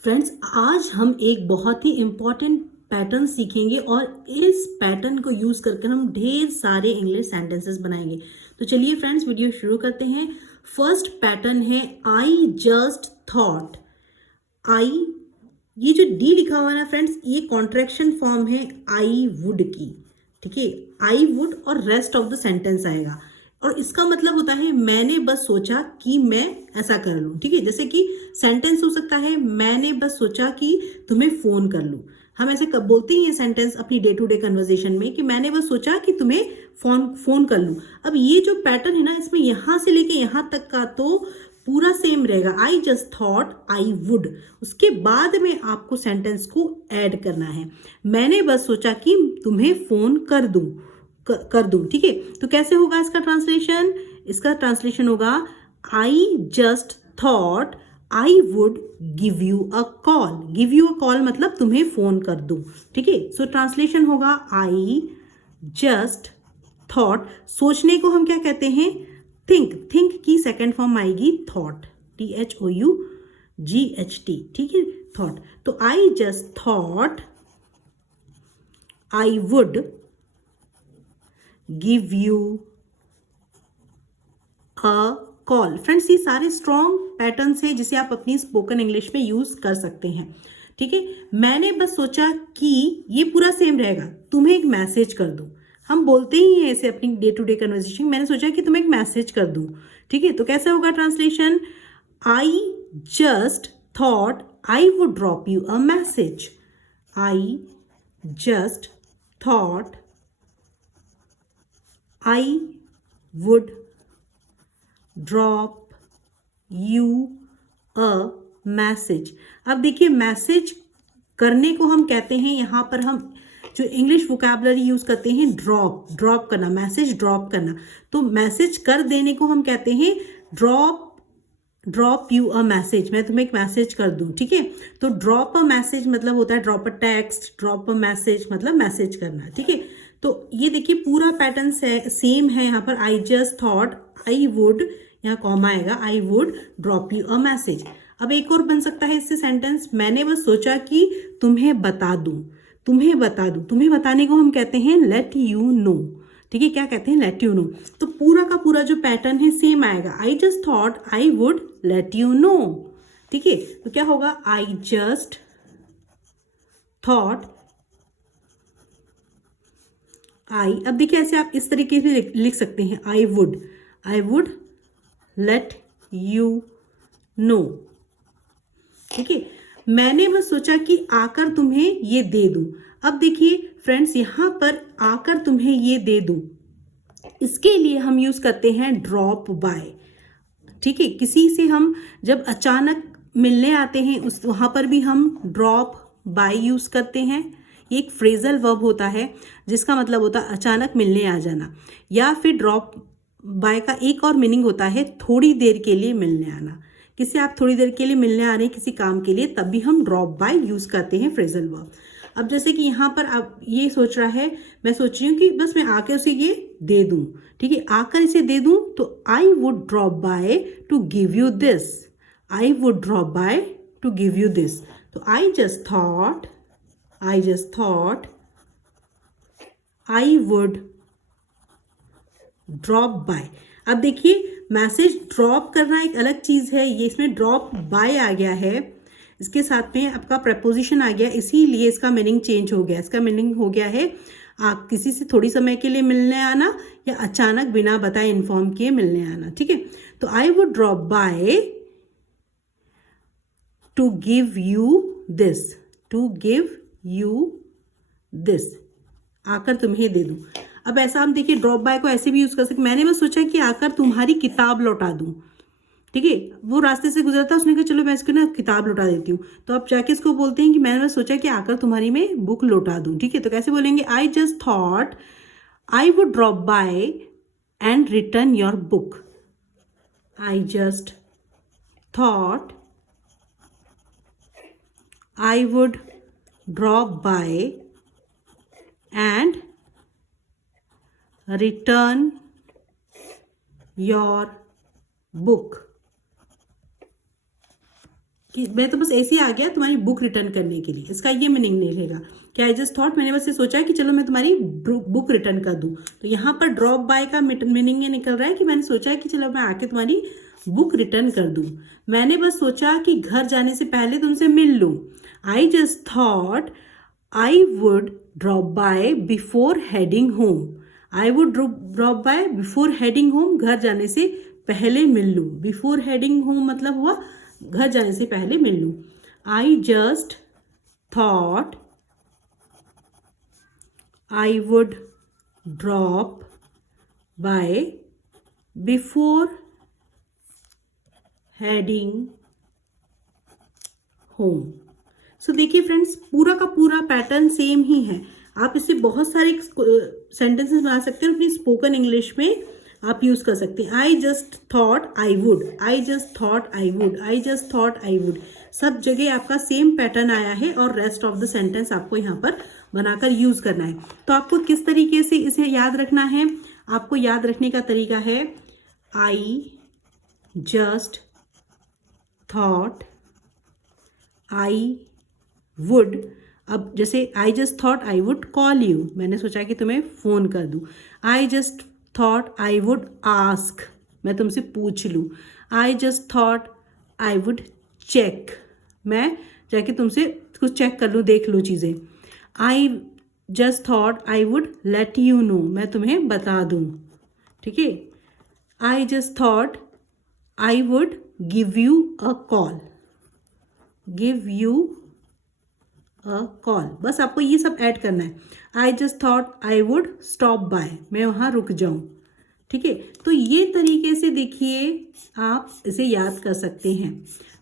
Friends, आज हम एक बहुत ही इम्पॉर्टेंट पैटर्न सीखेंगे और इस पैटर्न को यूज़ करके हम ढेर सारे इंग्लिश सेंटेंसेस बनाएंगे। तो चलिए फ्रेंड्स, वीडियो शुरू करते हैं। फर्स्ट पैटर्न है आई जस्ट थॉट। आई, ये जो डी लिखा हुआ है ना फ्रेंड्स, ये कॉन्ट्रैक्शन फॉर्म है आई वुड की। ठीक है, आई वुड और रेस्ट ऑफ द सेंटेंस आएगा और इसका मतलब होता है मैंने बस सोचा कि मैं ऐसा कर लूं। ठीक है, जैसे कि सेंटेंस हो सकता है मैंने बस सोचा कि तुम्हें फोन कर लूं। हम ऐसे कब बोलते हैं ये सेंटेंस अपनी डे टू डे कन्वर्सेशन में कि मैंने बस सोचा कि तुम्हें फोन कर लूं। अब ये जो पैटर्न है ना, इसमें यहां से लेके यहां तक का तो पूरा सेम रहेगा। आई जस्ट थॉट आई वुड, उसके बाद में आपको सेंटेंस को ऐड करना है। मैंने बस सोचा कि तुम्हें फोन कर दूं। ठीक है, तो कैसे होगा इसका ट्रांसलेशन? इसका ट्रांसलेशन होगा आई just thought I would give you a call. Give you a call मतलब तुम्हें फोन कर दूं। ठीक है, सो ट्रांसलेशन होगा आई जस्ट थॉट। सोचने को हम क्या कहते हैं? थिंक। थिंक की सेकेंड फॉर्म आएगी थॉट, THOUGHT। ठीक है, थॉट। तो I just thought I would give you a call. Friends, ये सारे स्ट्रॉन्ग पैटर्न्स हैं जिसे आप अपनी स्पोकन इंग्लिश में यूज कर सकते हैं। ठीक है, मैंने बस सोचा कि ये पूरा सेम रहेगा, तुम्हें एक मैसेज कर दूं। हम बोलते ही हैं ऐसे अपनी डे टू डे कन्वर्सेशन, मैंने सोचा कि तुम्हें एक मैसेज कर दूं। ठीक है, तो कैसे होगा translation? I just thought I would drop you a message. I just thought I would drop you a message. अब देखिए, मैसेज करने को हम कहते हैं, यहां पर हम जो इंग्लिश वोकैबुलरी यूज करते हैं ड्रॉप करना, मैसेज ड्रॉप करना। तो मैसेज कर देने को हम कहते हैं ड्रॉप यू अ मैसेज। मैं तुम्हें एक मैसेज कर दूं। ठीक है, तो ड्रॉप अ मैसेज मतलब होता है drop a text, drop a message मतलब मैसेज करना। ठीक है, तो ये देखिए पूरा पैटर्न सेम है। यहाँ पर आई जस्ट थॉट आई वुड, यहाँ कॉमा आएगा, आई would drop you a message. अब एक और बन सकता है इससे सेंटेंस, मैंने बस सोचा कि तुम्हें बता दूं। तुम्हें बताने को हम कहते हैं लेट यू नो। ठीक है, क्या कहते हैं? Let you know. तो पूरा का पूरा जो पैटर्न है सेम आएगा, आई just thought I would let you know. ठीक है, तो क्या होगा? आई जस्ट थॉट आई। अब देखिए, ऐसे आप इस तरीके से लिख सकते हैं, I would let you know. ठीक है, मैंने बस सोचा कि आकर तुम्हें ये दे दूं। अब देखिए फ्रेंड्स, यहां पर आकर तुम्हें ये दे दूं, इसके लिए हम यूज करते हैं ड्रॉप बाय। ठीक है, किसी से हम जब अचानक मिलने आते हैं उस वहां पर भी हम ड्रॉप बाय यूज करते हैं। ये एक फ्रेजल वर्ब होता है जिसका मतलब होता है अचानक मिलने आ जाना। या फिर ड्रॉप बाय का एक और मीनिंग होता है थोड़ी देर के लिए मिलने आना। किसी आप थोड़ी देर के लिए मिलने आ रहे हैं किसी काम के लिए, तब भी हम ड्रॉप बाय यूज करते हैं फ्रेजल वर्ब। अब जैसे कि यहाँ पर आप ये सोच रहा है, मैं सोच रही हूँ कि बस मैं आके उसे ये दे दूं। ठीक है, आकर इसे दे दूं, तो I would drop by to give you this. I would drop by to give you this. तो I just thought I would drop by. अब देखिए, मैसेज ड्रॉप करना एक अलग चीज है, ये इसमें ड्रॉप बाय आ गया है, इसके साथ में आपका प्रपोजिशन आ गया, इसीलिए इसका मीनिंग चेंज हो गया। इसका मीनिंग हो गया है आप किसी से थोड़ी समय के लिए मिलने आना या अचानक बिना बताए इन्फॉर्म किए मिलने आना। ठीक है, तो I would drop by to give you this, आकर तुम्हें दे दूं। अब ऐसा हम देखिए, ड्रॉप बाय को ऐसे भी यूज कर सकते, मैंने बस सोचा कि आकर तुम्हारी किताब लौटा दूं। ठीक है, वो रास्ते से गुजरा था, उसने कहा चलो मैं इसको ना किताब लौटा देती हूँ, तो आप जाके इसको बोलते हैं कि मैंने बस सोचा कि आकर तुम्हारी मैं बुक लौटा दूं। ठीक है, तो कैसे बोलेंगे? आई just thought I would drop bye and return your book. I just thought I would drop bye and return your book. कि मैं तो बस ऐसे ही आ गया तुम्हारी बुक रिटर्न करने के लिए, इसका ये मीनिंग निकलेगा कि आई जस्ट थॉट, मैंने बस ये सोचा कि चलो मैं तुम्हारी बुक रिटर्न कर दूं। तो यहाँ पर ड्रॉप बाय का मीनिंग ये निकल रहा है कि मैंने सोचा कि चलो मैं आके तुम्हारी बुक रिटर्न कर दूं। मैंने बस सोचा कि घर जाने से पहले तुमसे मिल लूं। I just thought I would drop by before heading home. I would drop by before heading home, घर जाने से पहले मिल लूं। बिफोर हेडिंग होम मतलब हुआ घर जाने से पहले मिल लूं। I just thought I would drop by before heading home. So देखिए फ्रेंड्स, पूरा का पूरा पैटर्न सेम ही है। आप इससे बहुत सारे सेंटेंसेस बना सकते हैं, अपनी स्पोकन इंग्लिश में आप यूज कर सकते हैं। आई just thought I would, I just thought I would, I just thought I would, सब जगह आपका सेम पैटर्न आया है और रेस्ट ऑफ द सेंटेंस आपको यहाँ पर बनाकर यूज करना है। तो आपको किस तरीके से इसे याद रखना है? आपको याद रखने का तरीका है I just thought I would. अब जैसे I just thought I would call you, मैंने सोचा कि तुम्हें फ़ोन कर दूँ। I just thought I would ask, मैं तुमसे पूछ लूँ। I just thought I would check, मैं जाके तुमसे कुछ चेक कर लूँ, देख लूँ चीज़ें। आई just thought I would let you know, मैं तुम्हें बता दूँ। ठीक है। I just thought I would give you a call, give you a call, बस आपको ये सब ऐड करना है। I just thought I would stop by, मैं वहाँ रुक जाऊँ। ठीक है। तो ये तरीके से देखिए आप इसे याद कर सकते हैं।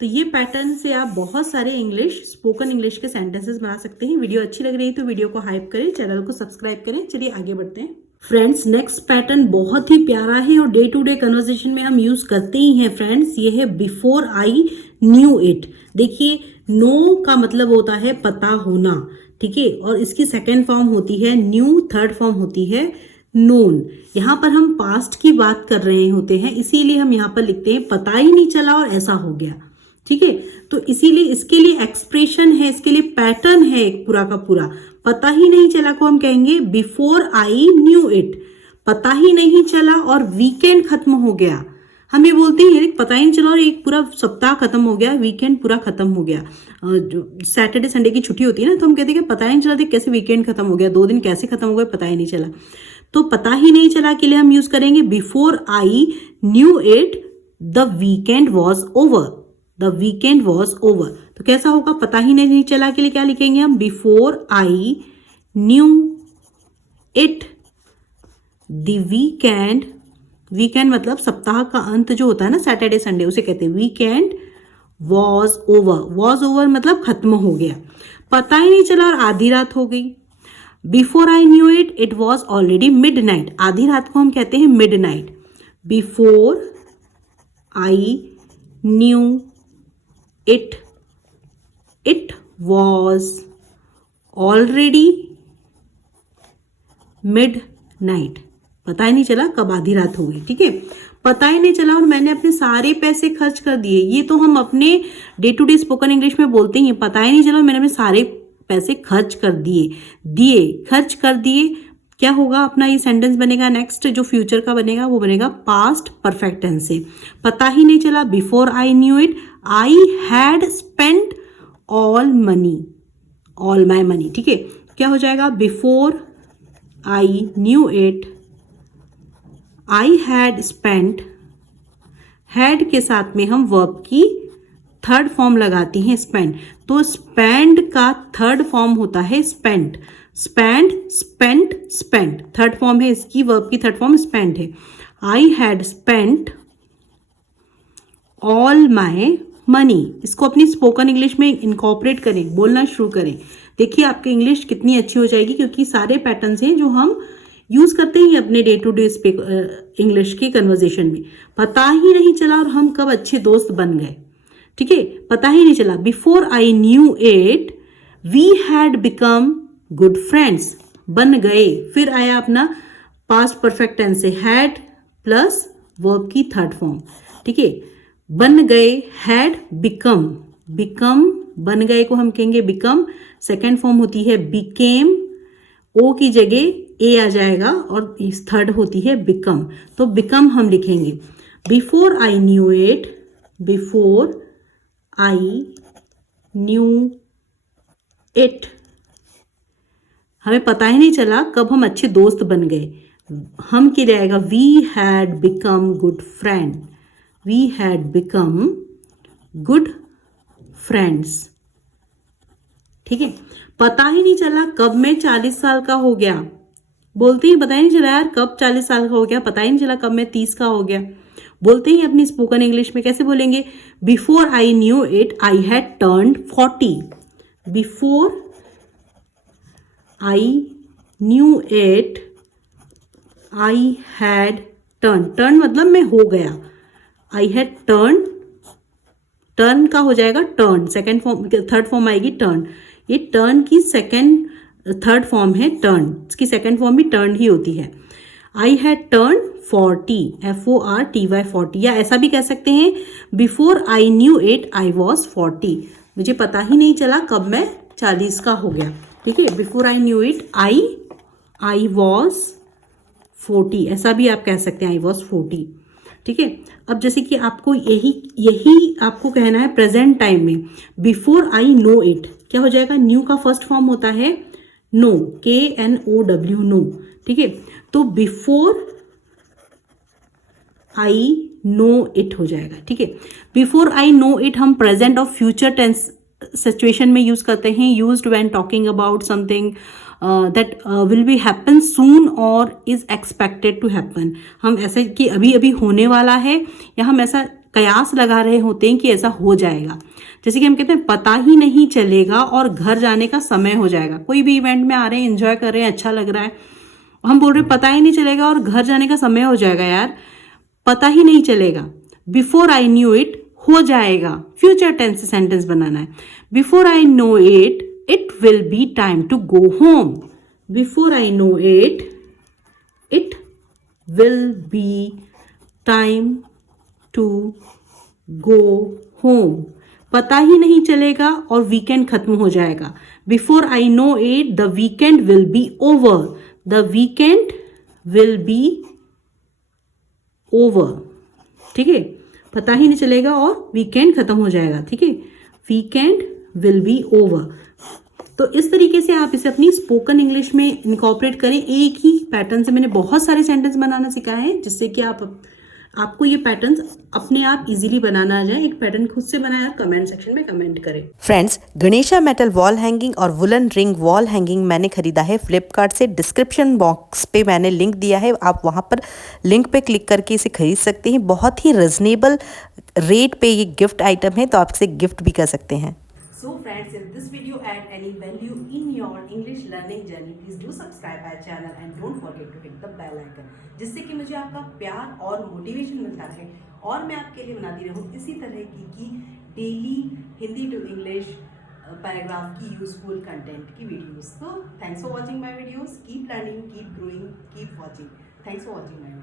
तो ये पैटर्न से आप बहुत सारे स्पोकन इंग्लिश के सेंटेंसेस बना सकते हैं। वीडियो अच्छी लग रही है तो वीडियो को हाइप करें, चैनल को सब्सक्राइब करें। चलिए आगे बढ़ते हैं। फ्रेंड्स, नेक्स्ट पैटर्न बहुत ही प्यारा है और डे टू डे कन्वर्सेशन में हम यूज करते ही हैं फ्रेंड्स। ये है बिफोर आई न्यू इट। देखिए, नो का मतलब होता है पता होना, ठीक है, और इसकी सेकेंड फॉर्म होती है न्यू, थर्ड फॉर्म होती है नोन। यहाँ पर हम पास्ट की बात कर रहे होते हैं, इसीलिए हम यहाँ पर लिखते हैं पता ही नहीं चला और ऐसा हो गया। ठीक है। तो इसीलिए इसके लिए एक्सप्रेशन है, इसके लिए पैटर्न है एक पूरा का पूरा। पता ही नहीं चला को हम कहेंगे बिफोर आई न्यू इट, पता ही नहीं चला और वीकेंड खत्म हो गया। हम ये बोलते हैं पता ही नहीं चला और एक पूरा सप्ताह खत्म हो गया, वीकेंड पूरा खत्म हो गया। जो सैटरडे संडे की छुट्टी होती है ना, तो हम कहते हैं कि पता ही नहीं चला कैसे वीकेंड खत्म हो गया, 2 दिन कैसे खत्म हो गए पता ही नहीं चला। तो पता ही नहीं चला के लिए हम यूज करेंगे before I knew it the weekend was over, the weekend was over. तो कैसा होगा? पता ही नहीं चला के लिए क्या लिखेंगे हम? Before I knew it the weekend, weekend मतलब सप्ताह का अंत जो होता है ना, सैटरडे संडे, उसे कहते हैं weekend was over. Was over मतलब खत्म हो गया। पता ही नहीं चला और आधी रात हो गई। Before I knew it it was already mid night. आधी रात को हम कहते हैं mid night. Before I knew it it was already mid night. पता ही नहीं चला कब आधी रात हो गई। ठीक है। पता ही नहीं चला और मैंने अपने सारे पैसे खर्च कर दिए। ये तो हम अपने day to day spoken English में बोलते हैं, पता ही नहीं चला मैंने अपने सारे पैसे खर्च कर दिए, खर्च कर दिए। क्या होगा? अपना ये सेंटेंस बनेगा नेक्स्ट, जो फ्यूचर का बनेगा वो बनेगा पास्ट परफेक्ट टेंस से। पता ही नहीं चला before I knew it I had spent all money, all my money. ठीक है। क्या हो जाएगा? Before I knew it I had spent, had के साथ में हम वर्ब की थर्ड फॉर्म लगाती हैं स्पेंड। तो स्पेंड का थर्ड फॉर्म होता है spent. Spend, spent, spent third form है इसकी, वर्ब की थर्ड फॉर्म स्पेंट है। I had spent all my money. इसको अपनी स्पोकन इंग्लिश में इनकॉर्पोरेट करें, बोलना शुरू करें। देखिए आपकी इंग्लिश कितनी अच्छी हो जाएगी, क्योंकि सारे पैटर्न्स हैं जो हम यूज करते हैं अपने डे टू डे इंग्लिश की कन्वर्सेशन में। पता ही नहीं चला और हम कब अच्छे दोस्त बन गए। ठीक है। पता ही नहीं चला before I knew it we had become good friends, बन गए। फिर आया अपना पास्ट परफेक्ट टेंस से हैड प्लस वर्ब की थर्ड फॉर्म। ठीक है। बन गए, हैड बिकम, बिकम, बन गए को हम कहेंगे बिकम। सेकेंड फॉर्म होती है बिकेम, ओ की जगह ए आ जाएगा और थर्ड होती है बिकम। तो बिकम हम लिखेंगे। Before I knew it, before I knew it, हमें पता ही नहीं चला कब हम अच्छे दोस्त बन गए। हम क्या रहेगा, we had become good friend, we had become good friends. ठीक है, पता ही नहीं चला कब मैं 40 साल का हो गया। बोलते ही पता ही नहीं चला यार कब 40 साल का हो गया, पता ही नहीं चला कब मैं 30 का हो गया। बोलते ही अपनी स्पोकन इंग्लिश में कैसे बोलेंगे, before I knew it I had turned 40, before I knew it I had turn, turn मतलब मैं हो गया, आई हैड टर्न, टर्न का हो जाएगा turn, second form, third form आएगी टर्न। ये टर्न की थर्ड फॉर्म है टर्न, इसकी सेकेंड फॉर्म भी टर्न ही होती है। आई हैड टर्न 40, FORTY 40, या ऐसा भी कह सकते हैं before I knew it I was 40, मुझे पता ही नहीं चला कब मैं 40 का हो गया। ठीक है, before I knew it I was 40, ऐसा भी आप कह सकते हैं आई वॉज 40। ठीक है, अब जैसे कि आपको यही आपको कहना है प्रेजेंट टाइम में। बिफोर आई नो इट क्या हो जाएगा, न्यू का फर्स्ट फॉर्म होता है नो, KNOW, नो। ठीक है, तो बिफोर आई नो इट हो जाएगा। ठीक है, बिफोर आई नो इट हम प्रेजेंट और फ्यूचर टेंस सिचुएशन में यूज करते हैं, used when talking about something that will be happen soon और इज एक्सपेक्टेड टू हैपन। हम ऐसा कि अभी अभी होने वाला है, या हम ऐसा कयास लगा रहे होते हैं कि ऐसा हो जाएगा। जैसे कि हम कहते हैं पता ही नहीं चलेगा और घर जाने का समय हो जाएगा। कोई भी इवेंट में आ रहे हैं, एंजॉय कर रहे हैं, अच्छा लग रहा है, हम बोल रहे पता ही नहीं चलेगा और घर जाने का समय हो जाएगा। यार पता ही नहीं चलेगा, बिफोर आई न्यू इट हो जाएगा, फ्यूचर टेंस से सेंटेंस बनाना है। Before I know it it will be time to go home, before I know it will be time to go home, पता ही नहीं चलेगा और वीकेंड खत्म हो जाएगा। Before I know it the weekend will be over, the weekend will be over. ठीक है, पता ही नहीं चलेगा और वीकेंड खत्म हो जाएगा। ठीक है, वीकेंड विल बी ओवर। तो इस तरीके से आप इसे अपनी स्पोकन इंग्लिश में इनकॉर्पोरेट करें। एक ही पैटर्न से मैंने बहुत सारे सेंटेंस बनाना सिखाए हैं, जिससे कि आपको ये पैटर्न्स अपने आप इजीली बनाना आ जाए। एक पैटर्न खुद से बनाया, कमेंट सेक्शन में कमेंट करें। Friends, Ganesha metal wall hanging और वुलन रिंग वॉल हैंगिंग मैंने खरीदा है फ्लिपकार्ट से। डिस्क्रिप्शन बॉक्स पे मैंने लिंक दिया है, आप वहाँ पर लिंक पे क्लिक करके इसे खरीद सकते हैं। बहुत ही रिजनेबल रेट पे ये गिफ्ट आइटम है, तो आप इसे गिफ्ट भी कर सकते हैं। So friends, if this video add any value in your English learning journey, please do subscribe my channel and don't forget to hit the bell icon, जिससे कि मुझे आपका प्यार और मोटिवेशन मिलता रहे और मैं आपके लिए बनाती रहूँ इसी तरह की daily Hindi to English paragraph की यूजफुल कंटेंट की वीडियोस। तो thanks for watching my videos, keep learning, keep growing, keep watching. Thanks for watching my